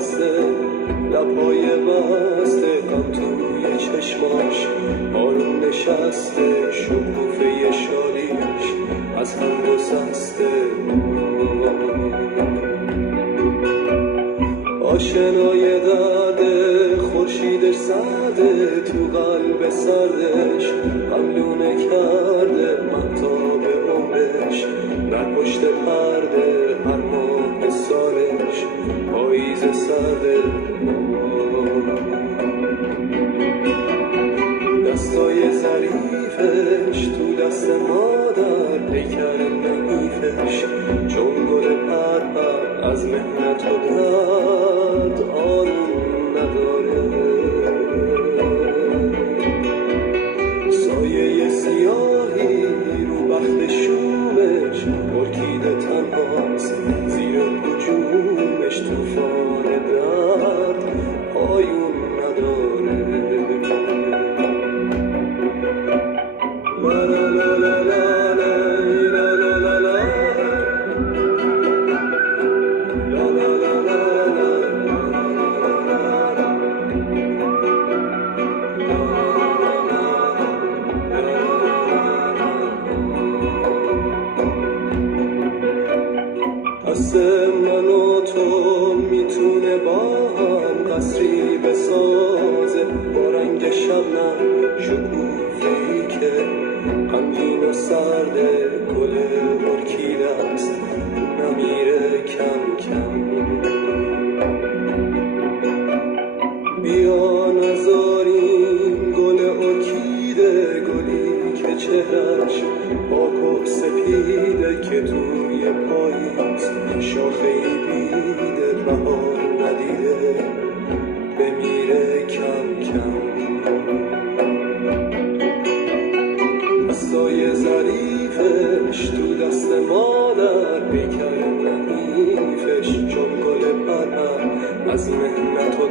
خسته، لبهای بسته، غم توی چشماش آروم نشسته، شکوفه شادیش از هم گسسته. آشنای درده، خورشیدش سرده، تو قلب سردش غملونه کرده، مهتاب عمرش در پشت پرده، هر ماه سالش پاییز سرده. دستای ظریفش تو دست مادر، پیکر نحیفش چون گل پرپر، از محنت و درد آروم نداره. سایه سیاهی رو بخت شومش، ارکیده تنهاست زیر هجومش، طوفان درد پایون نداره. پس من و تو میتونه با هم قصری بسازه، با رنگ شبنم شکوفه‌ای که غمگین و سرده، گل ارکیده است نمیره کم کم. بیا نذاریم گل ارکیده، گلی که چهرش پاک و سپیده، که توی پاییز شاخه‌ای بیده، بهار ندیده بمیره کم کم. دستای ظریفش تو دست مادر، پیکر نحیفش چون گل پرپر، از محنت و